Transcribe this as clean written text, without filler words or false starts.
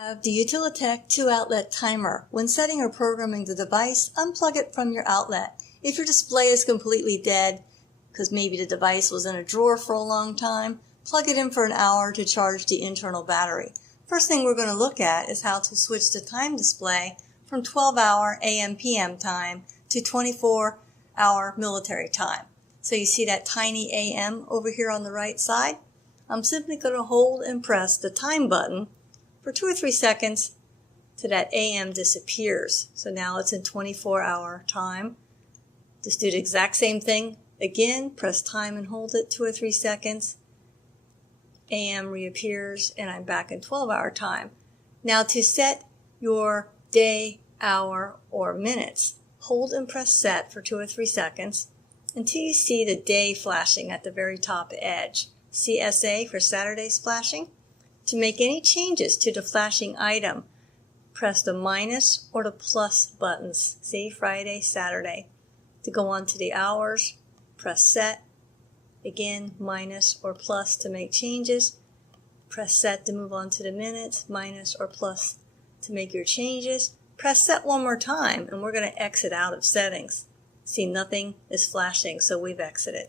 Have the Utilitech 2-outlet timer. When setting or programming the device, unplug it from your outlet. If your display is completely dead, because maybe the device was in a drawer for a long time, plug it in for an hour to charge the internal battery. First thing we're going to look at is how to switch the time display from 12-hour AM/PM time to 24-hour military time. So you see that tiny AM over here on the right side? I'm simply going to hold and press the time button for 2 or 3 seconds till that AM disappears. So now it's in 24-hour time. Just do the exact same thing again. Press time and hold it 2 or 3 seconds. AM reappears and I'm back in 12-hour time. Now to set your day, hour, or minutes, hold and press set for 2 or 3 seconds until you see the day flashing at the very top edge. CSA for Saturday's flashing. To make any changes to the flashing item, press the minus or the plus buttons. See, Friday, Saturday. To go on to the hours, press set. Again, minus or plus to make changes. Press set to move on to the minutes, minus or plus to make your changes. Press set one more time and we're going to exit out of settings. See, nothing is flashing, so we've exited.